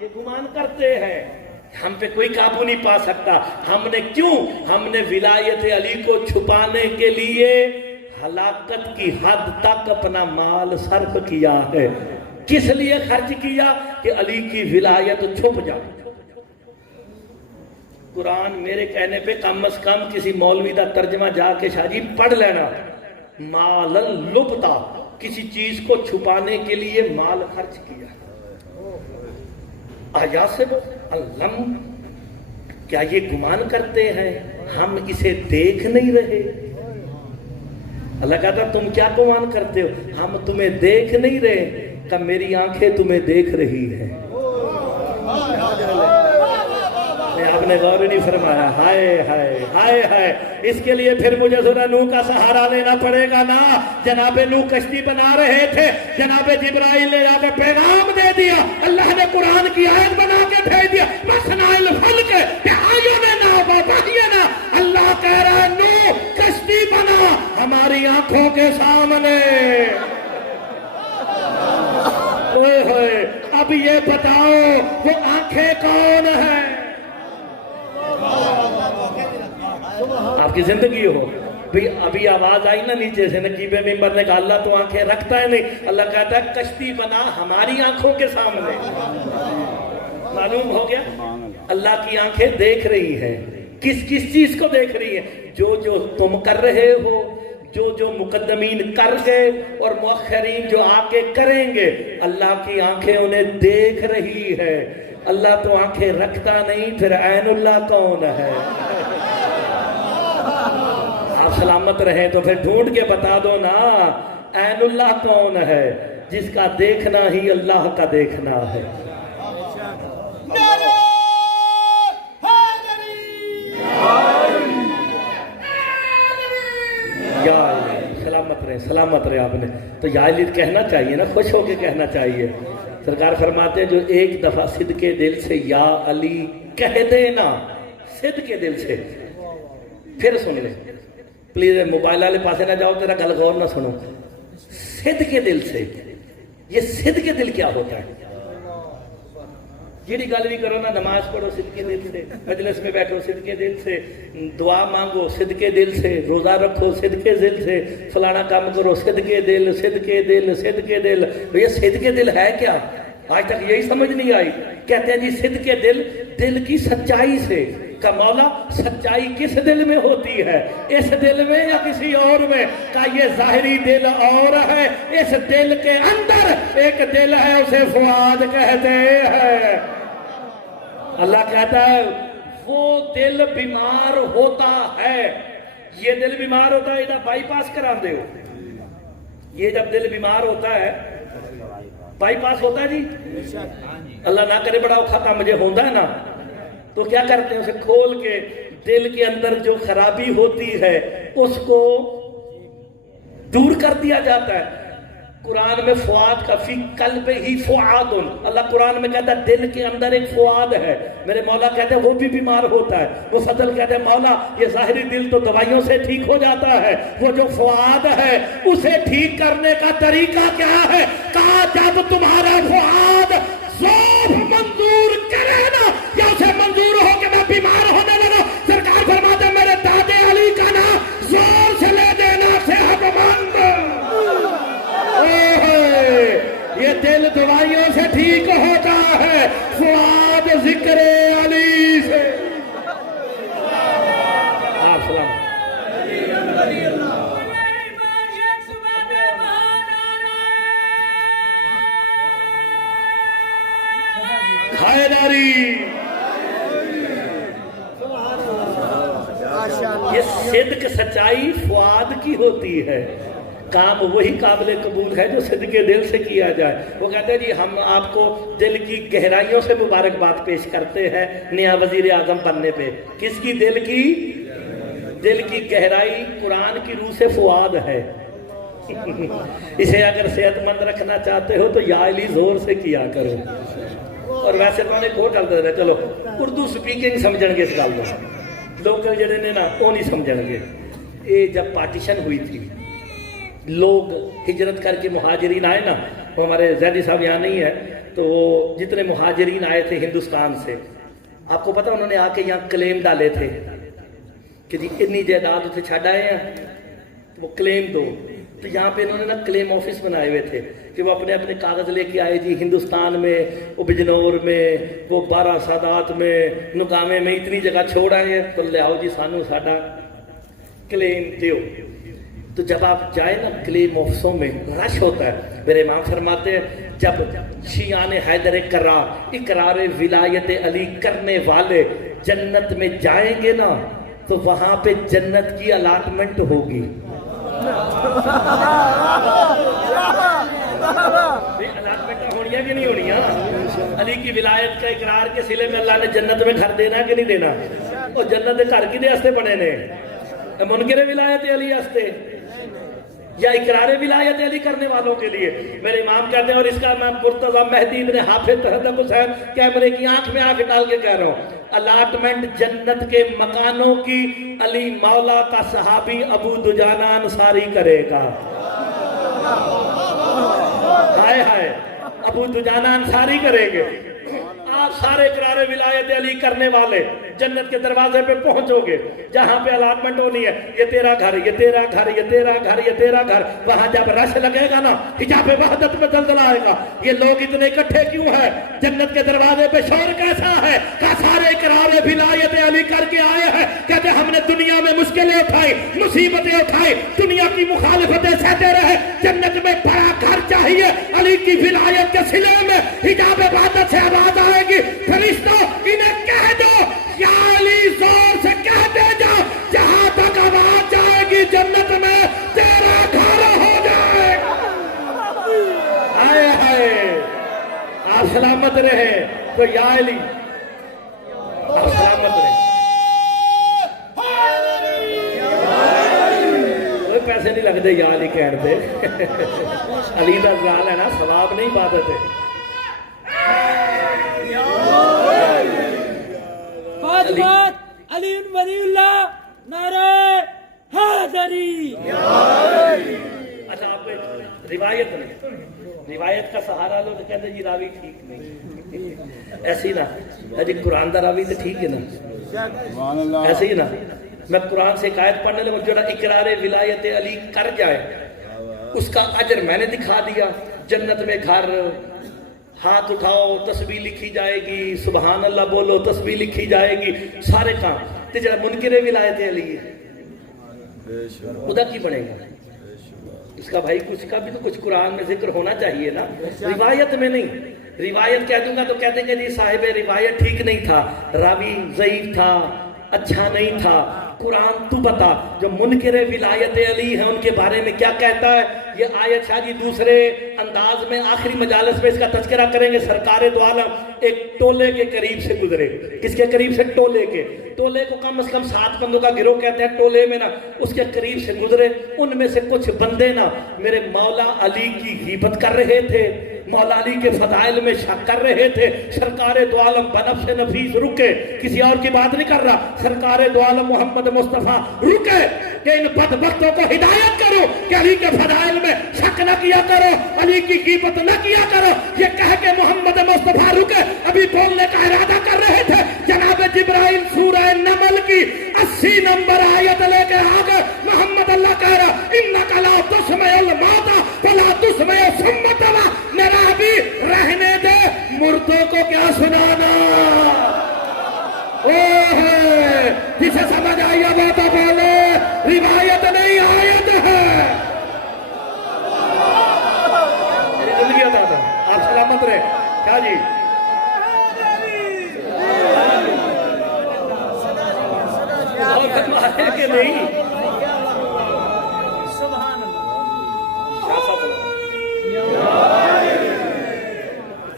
یہ گمان کرتے ہیں ہم پہ کوئی قابو نہیں پا سکتا. ہم نے کیوں؟ ہم نے ولایت علی کو چھپانے کے لیے ہلاکت کی حد تک اپنا مال صرف کیا ہے. کس لیے خرچ کیا؟ کہ علی کی ولایت چھپ جائے. قرآن میرے کہنے پہ کم از کم کسی مولوی کا ترجمہ جا کے شاہ جی پڑھ لینا. مال لبدا، کسی چیز کو چھپانے کے لیے مال خرچ کیا. احسب الم، کیا یہ گمان کرتے ہیں ہم اسے دیکھ نہیں رہے؟ اللہ کہتا تم کیا گمان کرتے ہو؟ ہم تمہیں دیکھ نہیں رہے. کہ میری آنکھیں تمہیں دیکھ رہی ہیں. آپ نے غور نہیں فرمایا. ہائے ہائے ہائے ہائے. اس کے لیے پھر مجھے سورہ نوح کا سہارا لینا پڑے گا نا. جناب نوح کشتی بنا رہے تھے، جناب جبرائیل نے جا کے پیغام دے دیا، اللہ نے قرآن کی آیت بنا کے بھیج دیا مصنع الفلک بأعیننا ووحینا. اللہ کہہ رہا ہے نوح کشتی بنا ہماری آنکھوں کے سامنے. اب یہ بتاؤ وہ آنکھیں کون ہیں؟ آپ کی زندگی ہو ابھی آواز آئی نا نیچے سے، نقیب ممبر نے کہا اللہ تو آنکھیں رکھتا ہے نہیں. اللہ کہتا ہے کشتی بنا ہماری آنکھوں کے سامنے. معلوم ہو گیا اللہ کی آنکھیں دیکھ رہی ہیں. کس کس چیز کو دیکھ رہی ہیں؟ جو تم کر رہے ہو، جو مقدمین کر گئے اور مؤخرین جو آگے کریں گے، اللہ کی آنکھیں انہیں دیکھ رہی ہے. اللہ تو آنکھیں رکھتا نہیں، پھر عین اللہ کون ہے؟ آپ سلامت رہیں تو پھر ڈھونڈ کے بتا دو نا عین اللہ کون ہے؟ جس کا دیکھنا ہی اللہ کا دیکھنا ہے. یا سلامت رہے، سلامت رہے. آپ نے تو یا علی کہنا چاہیے نا، خوش ہو کے کہنا چاہیے. سرکار فرماتے ہیں جو ایک دفعہ صدقے دل سے یا علی کہہ دینا، صدقے دل سے. پھر سن لیں پلیز، موبائل والے پاسے نہ جاؤ، تیرا گل غور نہ سنو. صدقے دل سے، یہ صدقے دل کیا ہوتا ہے؟ جیڑی گل بھی کرو نا، نماز پڑھو صدقے دل سے، مجلس میں بیٹھو صدقے دل سے، دعا مانگو صدقے دل سے، روزہ رکھو صدقے دل سے، فلانا کام کرو صدقے دل، صدقے دل، صدقے دل. یہ صدقے دل ہے کیا؟ آج تک یہی سمجھ نہیں آئی. کہتے ہیں جی صدقے دل، دل کی سچائی سے. کہ مولا سچائی کس دل میں ہوتی ہے؟ اس دل میں یا کسی اور میں؟ کہ یہ ظاہری دل اور ہے، اس دل کے اندر ایک دل ہے، اسے فؤاد کہتے ہیں. اللہ کہتا ہے وہ دل بیمار ہوتا ہے. یہ دل بیمار ہوتا ہے یہ بائی پاس کرا دے ہو. یہ جب دل بیمار ہوتا ہے بائی پاس ہوتا ہے جی, اللہ نہ کرے بڑا اوکھا کام مجھے ہوتا ہے نا, تو کیا کرتے ہیں اسے کھول کے دل کے اندر جو خرابی ہوتی ہے اس کو دور کر دیا جاتا ہے. قرآن میں فؤاد کا فی قلب ہی فؤاد, اللہ قرآن میں کہتا ہے دل کے اندر ایک فؤاد ہے. میرے مولا کہتے ہیں وہ بھی بیمار ہوتا ہے. وہ فضل کہتے ہیں مولا یہ ظاہری دل تو دوائیوں سے ٹھیک ہو جاتا ہے, وہ جو فؤاد ہے اسے ٹھیک کرنے کا طریقہ کیا ہے؟ کہا جب تمہارا فؤاد ذوف منظور کرے نا, یا اسے منظور ہو کہ میں بیمار ہونے لگا, سرکار فرماتے ہیں میرے دادے علی کا نا زور سے لے دینا صحت مند. یہ دل دوائیوں سے ٹھیک ہوتا ہے, فؤاد ذکر علی سے. آپ سلام. حیدری, یہ صدق سچائی فؤاد کی ہوتی ہے. کام وہی قابل قبول ہے جو صدق دل سے کیا جائے. وہ کہتے ہیں جی ہم آپ کو دل کی گہرائیوں سے مبارکباد پیش کرتے ہیں نیا وزیر اعظم بننے پہ. کس کی؟ دل کی. دل کی گہرائی قرآن کی روح سے فؤاد ہے. اسے اگر صحت مند رکھنا چاہتے ہو تو یا علی زور سے کیا کرو. اور ویسے تو نے کھو ڈالتے رہے, چلو اردو سپیکنگ سمجھن گے اس گل کو, لوکل جڑے نے نا وہ نہیں سمجھن گے. یہ جب پارٹیشن ہوئی تھی لوگ ہجرت کر کے مہاجرین آئے نا, وہ ہمارے زیدی صاحب یہاں نہیں ہے, تو وہ جتنے مہاجرین آئے تھے ہندوستان سے, آپ کو پتا انہوں نے آ کے یہاں کلیم ڈالے تھے کہ جی اتنی جائیداد اتنے چھڈ آئے ہیں وہ کلیم دو. تو یہاں پہ انہوں نے نا کلیم آفس بنائے ہوئے تھے کہ وہ اپنے اپنے کاغذ لے کے آئے جی ہندوستان میں, وہ بجنور میں, وہ 12 سادات میں, نکامے میں, اتنی جگہ چھوڑ آئے ہیں, تو لے آؤ جی سانو ساڈا کلیم دیو. تو جب آپ جائیں نا کلیم آفسوں میں رش ہوتا ہے. میرے امام فرماتے ہیں جب شیعان حیدر کرار اقرار ولایت علی کرنے والے جنت میں جائیں گے نا تو وہاں پہ جنت کی الاٹمنٹ ہوگی. الاٹمنٹ ہونی ہے کہ نہیں ہونی؟ علی کی ولایت کا اقرار کے سلے میں اللہ نے جنت میں گھر دینا ہے کہ نہیں دینا؟ اور جنت کے گھر کدے واسطے بنے نے؟ منکر ولایت علی واسطے یا اقرار ولایت علی کرنے والوں کے لیے؟ میرے امام کہتے ہیں, اور اس کا میں مرتضی مہدی ابن حافظ تہذب حسین کیمرے کی آنکھ میں آنکھ ڈال کے کہہ رہا ہوں, الاٹمنٹ جنت کے مکانوں کی علی مولا کا صحابی ابو دجانہ انصاری کرے گا. ہائے ہائے, ابو دجانہ انصاری کریں گے. آپ سارے اقرار ولایت علی کرنے والے جنت کے دروازے پہ پہنچو گے جہاں پہ الاٹمنٹ ہونی ہے, یہ تیرا گھر, یہ تیرا گھر, یہ تیرا گھر, یہ تیرا گھر. وہاں جب رش لگے گا نا حجاب وحدت میں زلزلہ آئے گا. یہ لوگ اتنے اکٹھے کیوں ہیں؟ جنت کے دروازے پہ شور کیسا ہے؟ کہ سارے اقرار ولایت علی کر کے آئے ہیں. کہتے ہم نے دنیا میں مشکلیں اٹھائی, مصیبتیں اٹھائی, دنیا کی مخالفتیں سہتے رہے, جنت میں بڑا گھر چاہیے. علی کی ولایت کے سلے میں حجاب وحدت سے آواز آئے گی, فرشتوں انہیں کہہ دو یا علی زور سے کہتے جاؤ جہاں تک آواز جائے گی جنت میں تیرا گھر ہو جائے گا. آئے ہائے, آپ سلامت رہے. تو یا علی آپ سلامت رہے. کوئی پیسے نہیں لگتے یا علی کہہ دے. علی دا زال ہے نا, ثواب نہیں عبادت ہے. علی ولی اللہ نعرہ حیدری. اچھا آپ کو روایت نہیں, روایت کا سہارا لو تو کہتے ہیں جی راوی ٹھیک نہیں. ایسی نا جی قرآن دا راوی تو ٹھیک ہے نا, ایسے ہی نا میں قرآن سے ایک آیت پڑھنے لگا جو اقرار ولایت علی کر جائے اس کا اجر میں نے دکھا دیا. جنت میں گھر, ہاتھ اٹھاؤ تسبیح لکھی جائے گی, سبحان اللہ بولو تسبیح لکھی جائے گی, سارے کام. تو جب منکر ولایت علی ہے خدا کی بنے گا اس کا بھائی, کچھ کا بھی تو کچھ قرآن میں ذکر ہونا چاہیے نا, روایت میں نہیں. روایت کہہ دوں گا تو کہتے ہیں کہ جی صاحب روایت ٹھیک نہیں تھا، راوی ضعیف تھا، اچھا نہیں تھا۔ قرآن تو بتا جو منکر ولایت علی ہیں ان کے بارے میں کیا کہتا ہے؟ یہ آیت شاہ جی دوسرے انداز میں آخری مجالس میں اس کا تذکرہ کریں گے۔ سرکار دو عالم ایک ٹولے کے قریب سے گزرے۔ کس کے قریب سے؟ ٹولے کے۔ ٹولے کو کم از کم 7 بندوں کا گروہ کہتے ہیں ٹولے میں نا، اس کے قریب سے گزرے۔ ان میں سے کچھ بندے نا میرے مولا علی کی غیبت کر رہے تھے، مولا علی کے فضائل میں شک کر رہے تھے۔ سرکار دو عالم بنفس نفیس رکے، کسی اور کی بات نہیں کر رہا، سرکار دو عالم محمد مصطفیٰ رکے کہ ان بدبختوں کو ہدایت کرو کہ علی کے فضائل میں شک نہ کیا کرو، علی کی غیبت نہ کیا کرو۔ یہ کہہ کے محمد مصطفیٰ رکے، ابھی بولنے کا ارادہ کر رہے تھے، جناب جبرائیل سورہ نمل کی 80 نمبر آیت لے کے آگے محمد اللہ کہہ رہا انک لا تسمع الموت ولا تسمع الصم الدعاء۔ میرا ابھی رہنے دے، مردوں کو کیا سنانا۔ جسے سمجھ آئی وہ تو بولے، روایت نہیں آیت ہے۔ زندگی عطا تھا، آپ سلامت رہے۔ کیا جی اور فرماتے کہ نہیں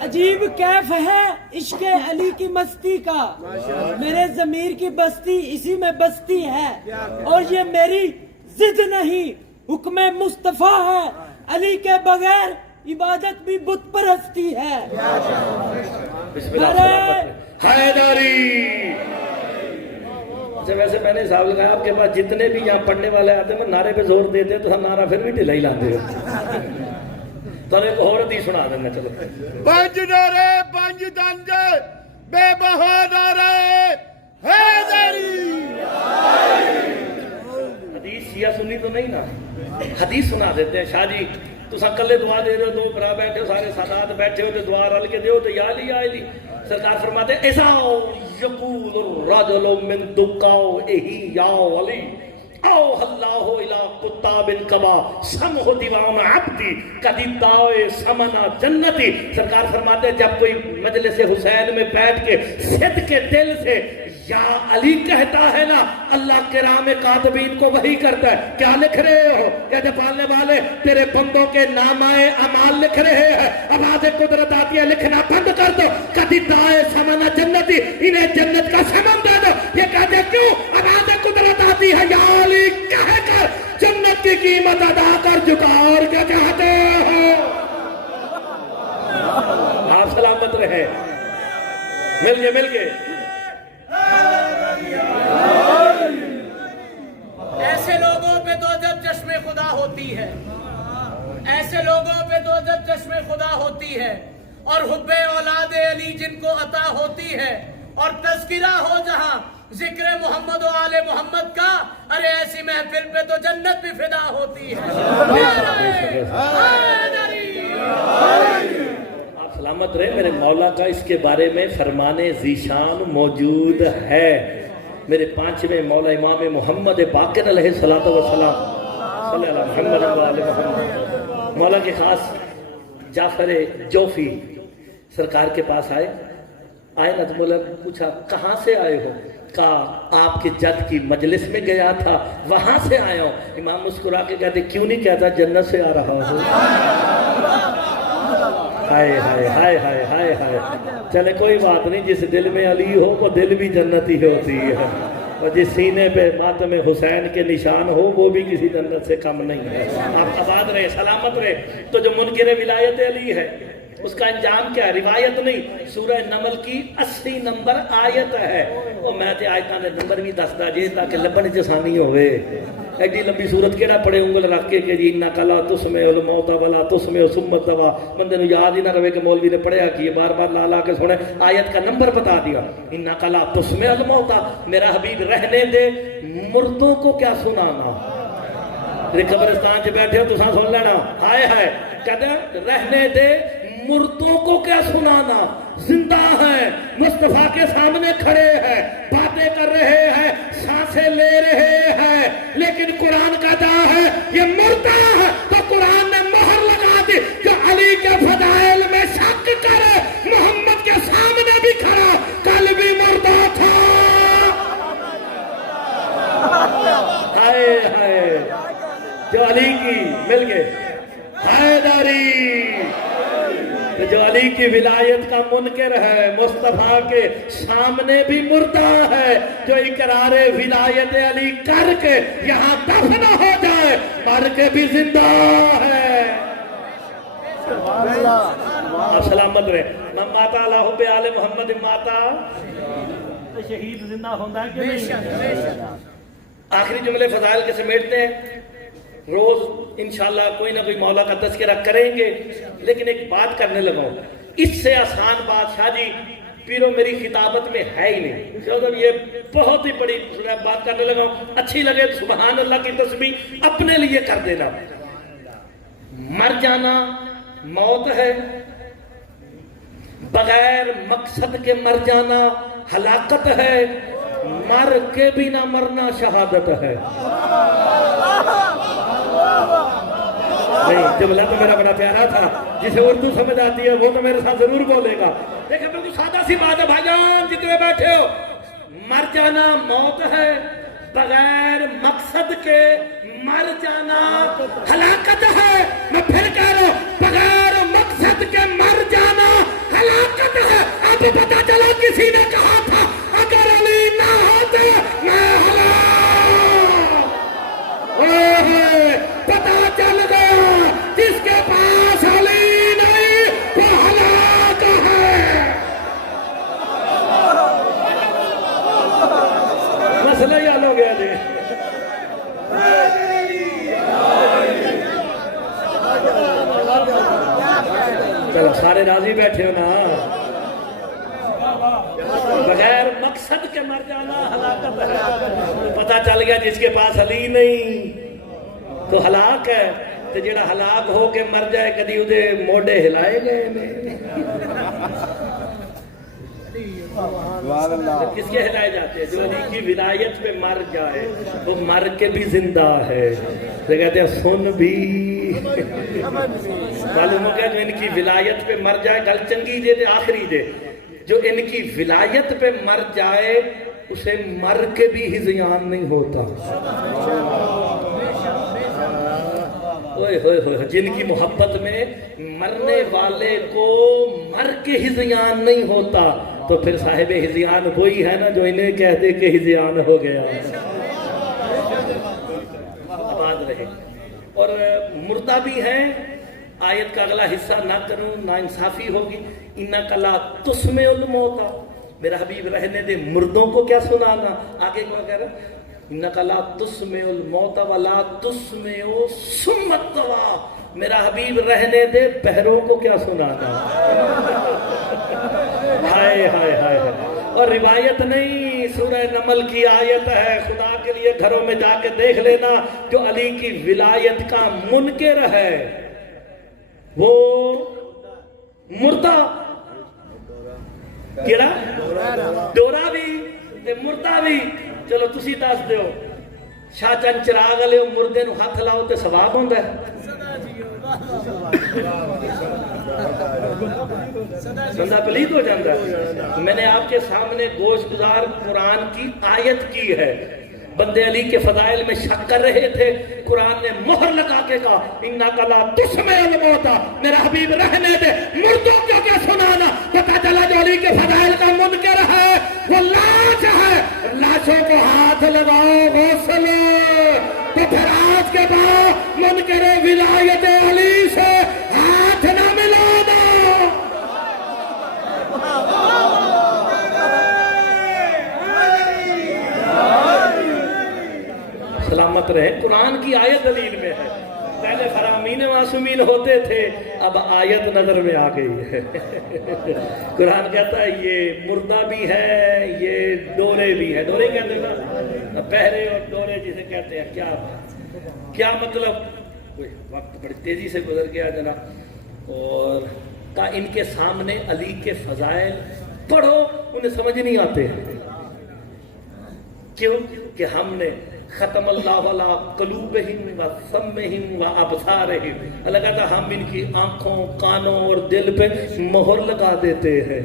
عجیب کیف ہے عشق علی کی مستی کا، میرے ضمیر کی بستی اسی میں بستی ہے، اور یہ میری ضد نہیں حکم مصطفیٰ ہے، علی کے بغیر عبادت بھی بت پرستی ہے۔ حیدری اچھا ویسے میں نے حساب لگایا آپ کے پاس جتنے بھی یہاں پڑھنے والے آتے ہیں نعرے پہ زور دیتے تو ہم نعرہ پھر بھی ڈھیلا ہی لاتے ہو۔ تو ایک اور حدیث سنا دینا چلو۔ پنج نعرے پنج دنج بے بہا نعرے حیدری۔ حدیث شیعہ سنی تو نہیں نا، حدیث سنا دیتے ہیں۔ شاہ جی تسا کلے دعا دے رہے ہو، دو برا بیٹھے ہو، سارے سادات بیٹھے ہو تو دعا رل کے دیو تو یا علی یا علی۔ سرکار فرماتے ہیں ایسا یقول الرجل من دکاؤ اہی یا علی او اللہ الى قطاب کبا سمہ دیوان عبدی قدیداؤ سمنا جنتی۔ سرکار فرماتے ہیں جب کوئی مجلس حسین میں بیٹھ کے صدق کے دل سے یا علی کہتا ہے نا، اللہ کرام کاتبین کو وحی کرتا ہے کیا لکھ رہے ہو؟ یا جب پالنے والے تیرے بندوں کے نامہ اعمال لکھ رہے ہیں، آواز قدرت آتی ہے لکھنا بند کر دو، قدیداؤ سمنا جنتی، انہیں جنت کا سمن دے دو۔ یہ کہتے ہیں کیوں؟ آواز قدرت آتی ہے یا علی کہہ کر جنت کی قیمت ادا کر چکا، اور کیا چاہتے ہو؟ آپ سلامت رہے۔ مل گئے ایسے لوگوں پہ تو جب چشم خدا ہوتی ہے، ایسے لوگوں پہ تو جب چشم خدا ہوتی ہے، اور حب اولاد علی جن کو عطا ہوتی ہے، اور تذکرہ ہو جہاں ذکر محمد و آل محمد کا، ارے ایسی محفل پہ تو جنت بھی فدا ہوتی ہے۔ آپ سلامت رہے۔ میرے مولا کا اس کے بارے میں فرمان ذیشان موجود ہے۔ میرے 5ویں مولا امام محمد باقر علیہ الصلوۃ والسلام صلی اللہ محمد و آل محمد، مولا کے خاص جعفر جوفی سرکار کے پاس آئے نا تو مولا پوچھا کہاں سے آئے ہو؟ کہا آپ کے جد کی مجلس میں گیا تھا وہاں سے آیا ہوں۔ امام مسکرا کے کہتے کیوں نہیں کہتا جنت سے آ رہا ہوں؟ ہائے ہائے ہائے ہائے ہائے ہائے۔ چلے کوئی بات نہیں، جس دل میں علی ہو وہ دل بھی جنتی ہوتی ہے، اور جس سینے پہ ماتم حسین کے نشان ہو وہ بھی کسی جنت سے کم نہیں ہے۔ آپ آباد رہے، سلامت رہے۔ تو جو منکر ولایت علی ہے اس کا انجام کیا ہے؟ روایت نہیں، سورہ نمل کی 80 نمبر آیت ہے۔ وہ میں تے آیتاں دے نمبر بھی دسدا جے تاکہ لبن چ آسانی ہوئے۔ ایڈی لمبی سورت کیڑا پڑھے انگل رکھ کے کہ جی انک لا تسمع الموت ولا تسمع الصم الدعاء، بندے نو یاد ہی نہ رہے کہ مولوی نے پڑھیا کی ہے، بار بار لا لا کے سنے، آیت کا نمبر بتا دیا انک لا تسمع الموت۔ میرا حبیب رہنے دے، مردوں کو کیا سنانا۔ قبرستان چ بیٹھے ہو تساں سن لینا، ہائے ہائے کہتے ہیں رہنے دے، مردوں کو کیا سنانا۔ زندہ ہیں، مصطفیٰ کے سامنے کھڑے ہیں، باتیں کر رہے ہیں، سانسیں لے رہے ہیں، لیکن قرآن کہتا ہے یہ مردہ ہے۔ تو قرآن نے مہر لگا دی جو علی کے فضائل میں شک کرے جو علی کی مل گئے حیدری، جو علی کی ولایت کا منکر ہے، مصطفیٰ کے سامنے بھی مردہ ہے، جو اقرار ولایت علی کر کے یہاں دفن ہو جائے مر کے بھی زندہ ہے۔ سلامت رہے۔ من ماتا اللہ حب آل محمد ماتا، شہید زندہ ہوتا ہے کہ نہیں؟ آخری جملے فضائل کے سمیٹتے ہیں، روز انشاءاللہ کوئی نہ کوئی مولا کا تذکرہ کریں گے، لیکن ایک بات کرنے لگا ہوں، اس سے آسان بات شاہ جی پیرو میری خطابت میں ہے ہی نہیں۔ جب یہ بہت ہی بڑی بات کرنے لگا ہوں، اچھی لگے تو سبحان اللہ کی تسبیح اپنے لیے کر دینا۔ مر جانا موت ہے، بغیر مقصد کے مر جانا ہلاکت ہے، مر کے بھی نہ مرنا شہادت ہے۔ نہیں، جملہ تو میرا بڑا پیارا تھا، جسے اردو سمجھ آتی ہے وہ تو میرے ساتھ ضرور بولے گا۔ دیکھیں بالکل سادہ سی بات ہے بھائی جان جتنے بیٹھے ہو، مر جانا موت ہے، بغیر مقصد کے مر جانا ہلاکت ہے۔ میں پھر کہہ رہا ہوں، بغیر مقصد کے مر جانا ہلاکت ہے۔ اب پتا چلا کسی نے کہا تھا اگر علی نہ ہوتے میں ہلاک، پتا چل گیا جس کے پاس علی نہیں وہ ہلاک ہے۔ مسئلہ ہی حل ہو گیا جی۔ چلو سارے راضی بیٹھے ہو نا؟ بغیر مقصد کے مر جانا ہلاکت ہے۔ پتا چل گیا جس کے پاس علی نہیں تو ہلاک ہے، تو جڑا ہلاک ہو کے مر جائے کدی اودے موڈے ہلائے گئے نہیں؟ کس کے ہلائے جاتے ہیں؟ جو علی کی ولایت پہ مر جائے وہ مر کے بھی زندہ ہے۔ تو کہتے ہیں سن بھی معلوم ہو گیا جو ان کی ولایت پہ مر جائے، گل چنگی دے آخری دے، جو ان کی ولایت پہ مر جائے اسے مر کے بھی ہذیان نہیں ہوتا۔ جن کی محبت میں مرنے والے کو مر کے ہذیان نہیں ہوتا، تو پھر صاحب ہذیان وہی ہے نا جو انہیں کہہ دے کہ ہذیان ہو گیا۔ آباد رہے۔ اور مردہ بھی ہیں، آیت کا اگلا حصہ نہ کروں نا انصافی ہوگی۔ اِنَّكَ لَا تُسْمِعُ الْمَوْتَى، میرا حبیب رہنے دے مردوں کو کیا سنانا۔ آگے کیا کہہ رہا ہے؟ اِنَّكَ لَا تُسْمِعُ الْمَوْتَى وَلَا تُسْمِعُ صُمَّ الدَّوَاءَ، میرا حبیب رہنے دے بہروں کو کیا سنانا۔ ہائے ہائے ہائے۔ اور روایت نہیں، سورہ نمل کی آیت ہے، خدا کے لیے گھروں میں جا کے دیکھ لینا، جو علی کی ولایت کا منکر ہے وہ مردہ کیڑا ڈورا بھی تے مردہ بھی۔ چلو تسی دس دیو، شاہ چند چراغ والے مردے نو ہاتھ لاؤ تے ثواب ہوندا ہے؟ بندہ پلید ہو جاتا ہے۔ میں نے آپ کے سامنے گوشت گزار قرآن کی آیت کی ہے، بندے علی کے فضائل میں شک کر رہے تھے، قرآن نے مہر لگا کے کہا اِنَّكَ لَا تُسْمِعُ الْمَوْتَى، میرا حبیب رہنے دے مردوں کو کیا سنانا۔ پتا چلا جو علی کے فضائل کا منکر ہے وہ لاش ہے، لاشوں کو ہاتھ لگاؤ غسل، تو پھر آج کے بعد منکر ولایت علی سے ہاتھ نہ ملانا۔ سلامت رہے۔ قرآن کی آیت دلیل میں ہے، پہلے فرامین معصومین ہوتے تھے، اب آیت نظر میں آ گئی ہے۔ قرآن کہتا ہے یہ مردہ بھی ہے، یہ ڈورے بھی ہے۔ ڈورے کہتے ہیں نا، پہرے اور ڈورے جسے کہتے ہیں، کیا مطلب؟ وقت بڑی تیزی سے گزر گیا جناب، اور کہا ان کے سامنے علی کے فضائل پڑھو، انہیں سمجھ نہیں آتے۔ کیوں کہ ہم نے ختم اللہ علی قلوبہم و سمعہم و ابصارہم، اللہ کہتا ہم ان کی آنکھوں، کانوں اور دل پہ مہر لگا دیتے ہیں،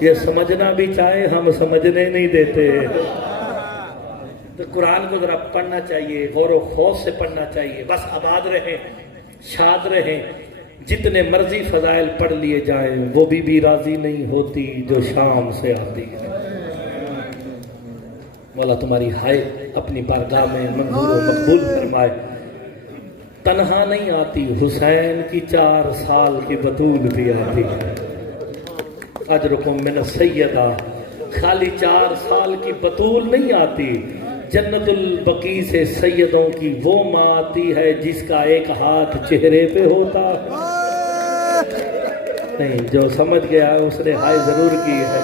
یہ سمجھنا بھی چاہے ہم سمجھنے نہیں دیتے۔ تو قرآن کو ذرا پڑھنا چاہیے، غور و خوض سے پڑھنا چاہیے. بس آباد رہیں، شاد رہیں. جتنے مرضی فضائل پڑھ لیے جائیں وہ بھی راضی نہیں ہوتی جو شام سے آتی ہے. مولا تمہاری ہائے اپنی بارگاہ میں منظور و مقبول فرمائے. تنہا نہیں آتی، حسین کی 4 سال کی بطول بھی آتی ہے. اجرکم من السیدہ، خالی 4 سال کی بطول نہیں آتی. جنت البقیع سے سیدوں کی وہ ماں آتی ہے جس کا ایک ہاتھ چہرے پہ ہوتا ہے. نہیں، جو سمجھ گیا اس نے ہائے ضرور کی ہے.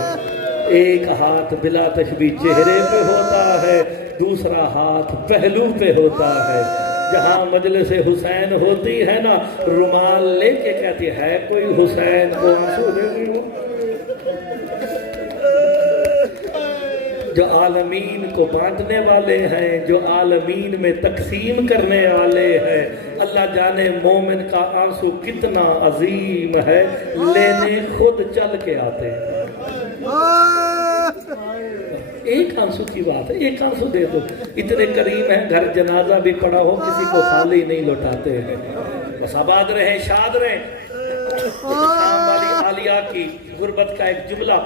ایک ہاتھ بلا تشبیہ چہرے پہ ہوتا ہے، دوسرا ہاتھ پہلو پہ ہوتا ہے. جہاں مجلس حسین ہوتی ہے نا، رومال لے کے کہتی ہے کوئی حسین کو آنسو دے دی ہو. جو عالمین کو بانٹنے والے ہیں، جو عالمین میں تقسیم کرنے والے ہیں، اللہ جانے مومن کا آنسو کتنا عظیم ہے، لینے خود چل کے آتے ہیں. ایک آنسو کی بات ہے، ایک آنسو دے دو. اتنے کریم ہیں، گھر جنازہ بھی پڑا ہو کسی کو خالی نہیں لوٹاتے ہیں. بس آباد رہیں، شاد رہیں. شام والی عالیہ کی غربت کا ایک جملہ،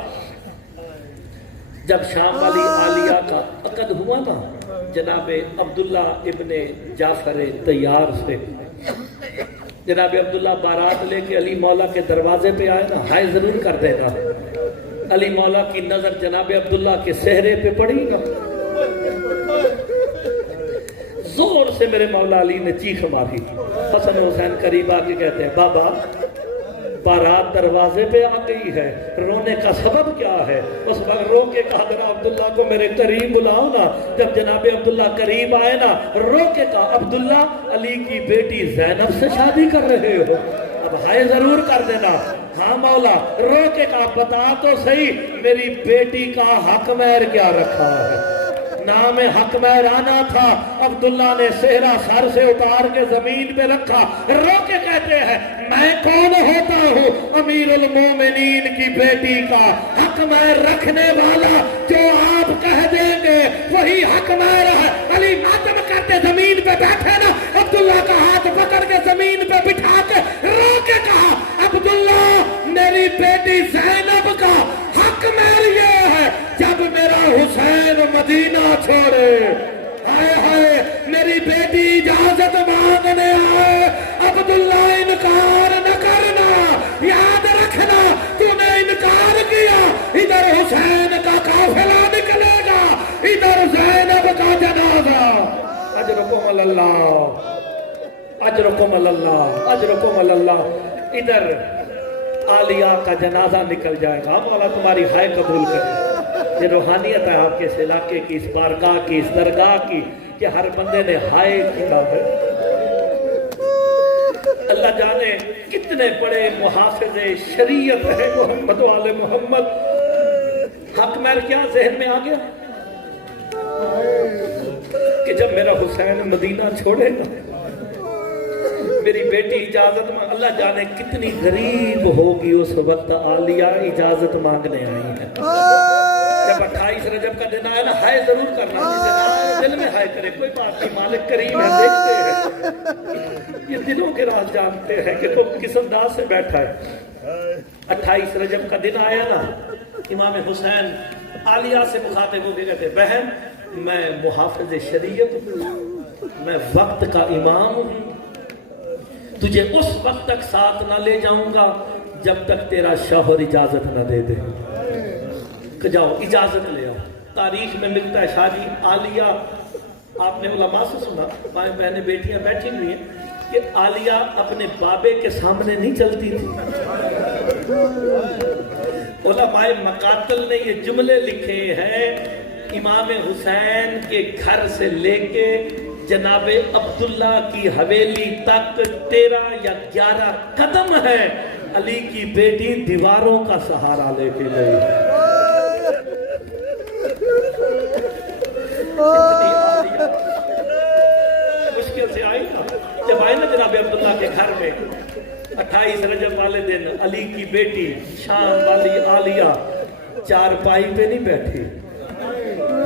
جب شام والی عالیہ کا عقد ہوا نا جناب عبداللہ ابن جعفر طیار سے، جناب عبداللہ بارات لے کے علی مولا کے دروازے پہ آئے نا، ہائے ضرور کر دینا. علی مولا کی نظر جناب عبداللہ کے صحرے پہ پڑی نا، زور سے میرے مولا علی نے چیخ ماری. حسن حسین قریب آ کے کہتے ہیں بابا بارات دروازے پہ آ گئی ہے، رونے کا سبب کیا ہے؟ اس وقت رو کے کہا ذرا عبداللہ کو میرے قریب بلاؤ نا. جب جناب عبداللہ قریب آئے نا، رو کے کہا عبداللہ علی کی بیٹی زینب سے شادی کر رہے ہو؟ اب ہائے ضرور کر دینا. ہاں مولا. رو کے کہا بتا تو صحیح میری بیٹی کا حق مہر کیا رکھا ہے؟ نام حق مہرانہ تھا. عبداللہ نے صحرا سر سے اتار کے زمین پہ رکھا. رو کے کہتے ہیں میں کون ہوتا ہوں امیر المومنین کی بیٹی کا حق مہر رکھنے والا؟ جو آپ کہہ دیں گے وہی حق مہر ہے. علی ماتم کرتے زمین پہ بیٹھے نا، عبداللہ کا ہاتھ پکڑ کے زمین پہ بٹھا کے رو کے کہا عبداللہ میری بیٹی زینب کا حق مہر یہ ہے جب میرا حسین مدینہ چھوڑے. ہائے ہائے میری بیٹی اجازت مانگنے آئے. عبداللہ انکار نہ کرنا، یاد رکھنا تو نے انکار کیا ادھر حسین کا قافلہ نکلے گا، ادھر زینب کا جنازہ. اجرکم اللہ، اجرکم اللہ، اجرکم اللہ. ادھر عالیہ کا جنازہ نکل جائے گا. مولا تمہاری ہائے قبول کرے. یہ روحانیت ہے آپ کے اس علاقے کی، اس بارگاہ کی، اس درگاہ کی کہ ہر بندے نے ہائے کیا ہے. اللہ جانے کتنے بڑے محافظ شریعت ہے محمد والے محمد. حق مہر کیا ذہن میں آ گیا کہ جب میرا حسین مدینہ چھوڑے گا میری بیٹی اجازت مانگ. اللہ جانے کتنی غریب ہوگی اس وقت عالیہ اجازت مانگنے آئی ہے. جب 28 رجب کا دن آیا نا، ہائے ضرور کرنا. دل میں ہائے کرے، کوئی بات نہیں، مالک کریم ہے، دیکھتے ہیں. یہ دلوں کے راز جانتے ہیں کہ تم کس انداز سے بیٹھا ہے. 28 رجب کا دن آیا نا، امام حسین عالیہ سے مخاطب ہو کے کہتے بہن میں محافظ شریعت ہوں، میں وقت کا امام ہوں، تجھے اس وقت تک ساتھ نہ لے جاؤں گا جب تک تیرا شوہر اجازت نہ دے دے. کہ جاؤ اجازت لے آؤ. تاریخ میں ملتا ہے شادی عالیہ، آپ نے علماء سے سنا، مائیں بہنیں بیٹیاں بیٹھی ہوئی ہیں کہ عالیہ اپنے بابے کے سامنے نہیں چلتی تھی. علماء مقاتل نے یہ جملے لکھے ہیں امام حسین کے گھر سے لے کے جناب عبداللہ کی حویلی تک 13 یا 11 قدم ہے. علی کی بیٹی دیواروں کا سہارا لے کے گئی. مشکل سے آئی نا، جب آئی نا جناب عبداللہ کے گھر میں 28 رجب والے دن علی کی بیٹی شام والی عالیہ چارپائی پہ نہیں بیٹھی،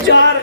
4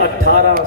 18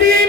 3